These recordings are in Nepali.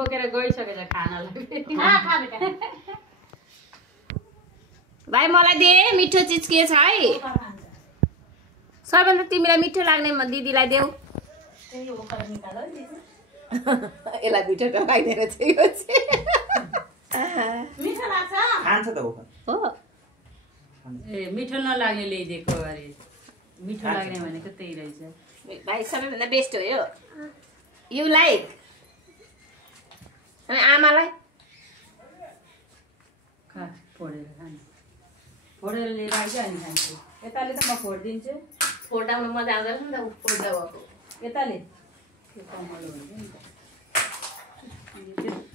बोकेर गइसकेछ खानालाई खा बेटा भाइ मलाई दे मिठो चिज के छ है सबैभन्दा तिमीलाई मिठो लाग्ने म दिदीलाई देऊ यसलाई मिठो लगाइदिएर चाहिँ यो चाहिँ मिठो लाग्छ खान्छ त हो ए मिठो नलाग्ने ल्याइदिएको अरे मिठो लाग्ने भनेको त्यही रहेछ भाइ सबैभन्दा बेस्ट हो यो यु लाइक अनि आमालाई खा फोडेर खाने फोडेर लिएर आइज अनि खान्छु यताले त म फोडिदिन्छु फोटाउनु मजा आउँदैन नि त फोड्दा भएको यताले त्यो कमल हुन्छ नि त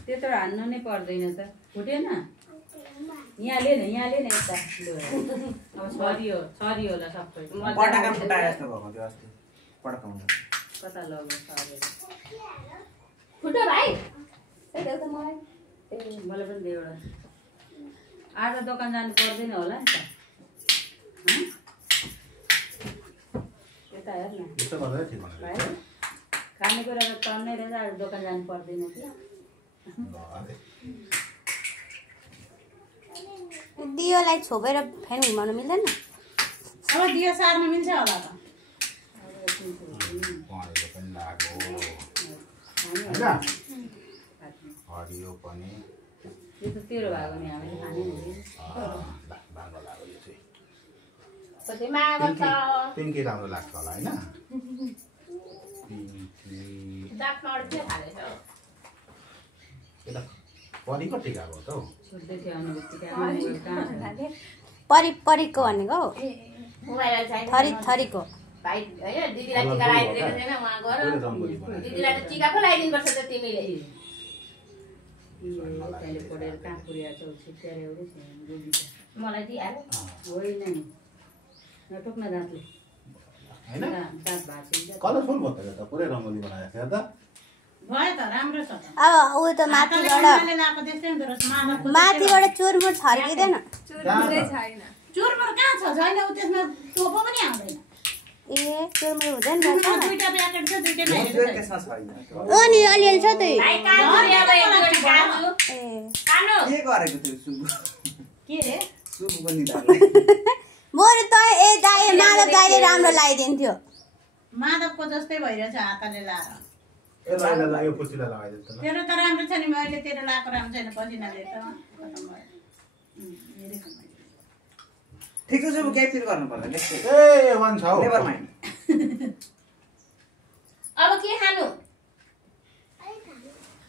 त्यत्रो हान्नु नै पर्दैन त फुटेन यहाँ ले न यता अब सरियो होला सबै पटाका फुटाए जस्तो भएको थियो अस्ति पटाका कता लग्यो सरेर फुटो भाइ देऊ त मलाई मलाई पनि देऊ एउटा आज दोकान जानु पर्दैन होला नि त यता हेर न भाइ खानेकुरा त टन्नै रहेछ आज दोकान जानु पर्दैन कि दियोलाई छोपेर फ्यान घुमाउनु मिल्दैन अब दियो सार्न मिल्छ होला त हरियो पनि यो त तेरो भएको नि हामीले खाने पिङ्की राम्रो लाग्छ होला होइन परीको टिका हो त छुट्दै थियो अनि परिको भनेको हौ थरी थरीको भाइ हैन दिदीलाई टिका लगाइदिएको छैन उहाँ गएर दिदीलाई त टिका पो लगाइदिनु पर्छ त तिमीले त्यसले फोडेर कहाँ पुर्याएको छौ छिट्याएर एउटै छ मलाई दिइहाल्यो होइन नि नटोक्न दाँतले हैन दाँत भाँचिन्छ कलरफुल भयो त पुरै रङ्गोली बनाएको छ त भयो त राम्रो छ त अब ऊ त माथिबाट लगाएको देख्छ नि त माथिबाट चुरमुर छर्किँदैन चुरमुर कहाँ छ छैन उ त्यसमा टोपो पनि आउँदैन ए चुरमुर हुँदैन रहेछ दुईटा प्याकेट छ दुईटा ल्याएर त्यसमा छैन ओ नि अलिअलि छ त भाइ काजु ल्याएको एकजोडी काजु ए कानो के गरेको थियो सुबु के रे सुबु पनि बरु त ए दाइ माधव दाइले राम्रो लगाइदिन्थ्यो माधवको जस्तै भइरहेछ हातले लाएर यसलाई लाग्यो पुसिला लगाइदिन्छ ल तेरो त राम्रो छ नि मैले तेरो लाएको राम्रो छैन पसिनाले त खतम भयो ठिक छ सुबु केही फिल गर्नु पर्दैन ए वान छ हौ नेभर माइन्ड अब के खानु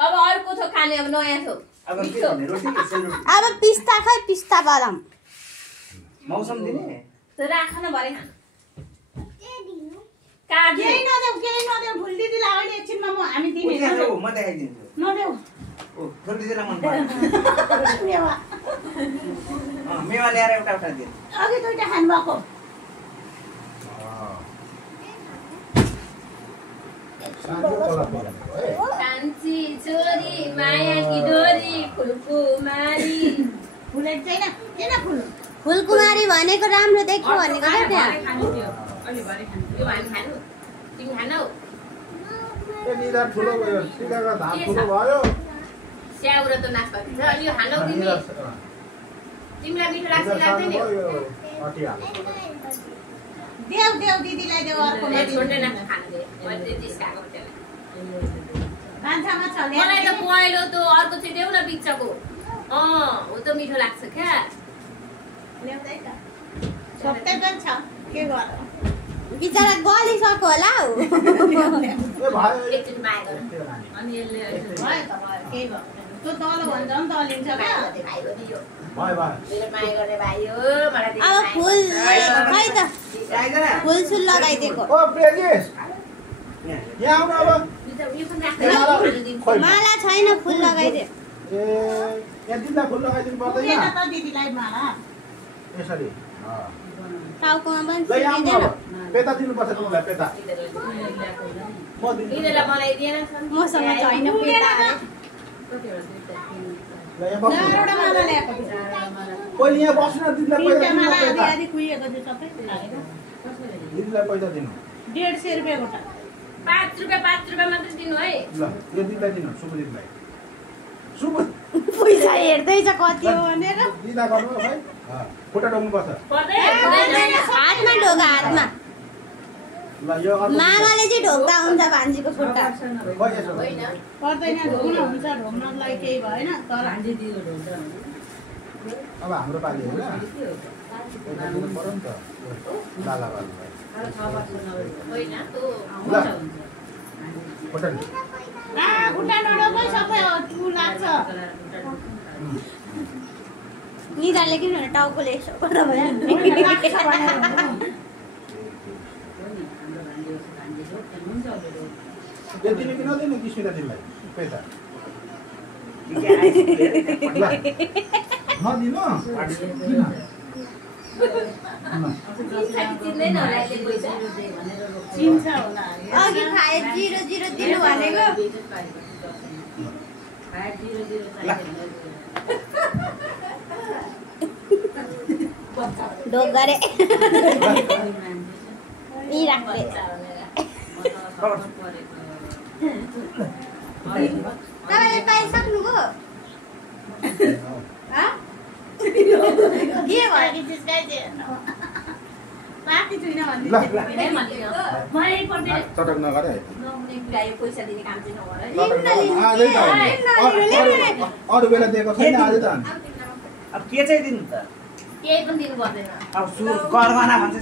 अब अर्को थोक खाने अब नयाँ थोक अब के भन्ने रोटी के सेलरोटी अब पिस्ता खै पिस्ता बादाम मौसम दिने त राख न भरे खानु काजु केही नदेऊ भुल दिदीलाई अहिले एकछिनमा म हामी तिमी म देखाइदिन्छु नदेऊ ओ छोरी दिदीलाई मन पर्छ मेवा मेवा ल्याएर एउटा दिए अघि दुईटा खानुभएको कान्छी छोरी मायाकी डोरी फुलकुमारी फुलेको छैन किन फुल फुलकुमारी भनेको राम्रो देखियो भनेको क्या त्यहाँ अलि भरे खानु यो हामी खानु तिमी खानौ ए निदा ठुलो भयो टिकाको धाम ठुलो भयो स्याउ र त नाच भन्छ अनि यो खानौ तिमी तिमीलाई मिठो लाग्छ लाग्दैन यो अटिहाल्यो देऊ दिदीलाई देऊ अर्को छोड्दै नाच खानु दे मैले त्यति खाएको त्यसलाई भान्सामा छ मलाई त पहेँलो त अर्को चाहिँ देऊ न बिचको हो त मिठो लाग्छ क्या ल्याउँदै त छोप्दै पनि छ के गर बिचरा गलिसक्यो होला हौ ए भाइ एकचोटि माया गर अनि यसले भयो त भयो केही भयो तँ तल भन्छ नि तलिन्छ क्या भाइ हो नि यो भाइ मेरो माया गर्ने भाइ हो मलाई अब फुल खै त आइदैन फुल सुल लगाइदिएको ओ प्रेजेस यहाँ आउनु अब यो पनि राख्दैन माला छैन फुल लगाइदिए ए यहाँ दिँदा फुल लगाइदिनु पर्दैन पुगेन त दिदीलाई माला यसरी टाउकोमा पनि ल यहाँ आउनु सुकिँदैन अब पेता दिनुपर्छ तिमीलाई पेता म दिन्छु दिदीलाई बनाइदिएन मसँग छैन पेटा ल यहाँ बस्नु चारवटा माला ल्याएको पहिले यहाँ बस्नु न दिदीलाई तिनवटा पैसा माला दिनु आधी आधी कुहिएको थियो सबै दिदीलाई पैसा दिनु 150 रुपियाँ गोटा 5 रुपियाँ मात्रै दिनु है ल यो दिदीलाई दिनु सुबु दिदीलाई सुप पैसा हेर्दैछ कति हो भनेर दिँदा गर्नु है खुट्टा टोक्नुपर्छ हातमा ढोका हातमा ल यो मामाले चाहिँ ढोक्दा हुन्छ भान्जीको खुट्टा पर्दैन ढोक्न हुन्छ ढोक्नलाई केही भएन तर अब हाम्रो पालि होइन पर्यो नि त लाला बाल्नु खुट्टा खुट्टा नडोकै सबै टु लाग्छ निदाले किन भने टाउकोले यसो गर्दा भयो तिमी किन दिनु किस्मिता तिमीलाई पैसा नदिनु चिन्छ होला अघि खाए 0 0 दिनु भनेको ढोक गरे यी राख्दै तपाईँले पाइसक्नुभयो के भयो माथि छुइन भन्दै चटक नगरे अरू बेला दिएको छैन आज त अब के चाहिँ दिनु त केही पनि दिनु पर्दैन अब सुर गरमाना भन्छ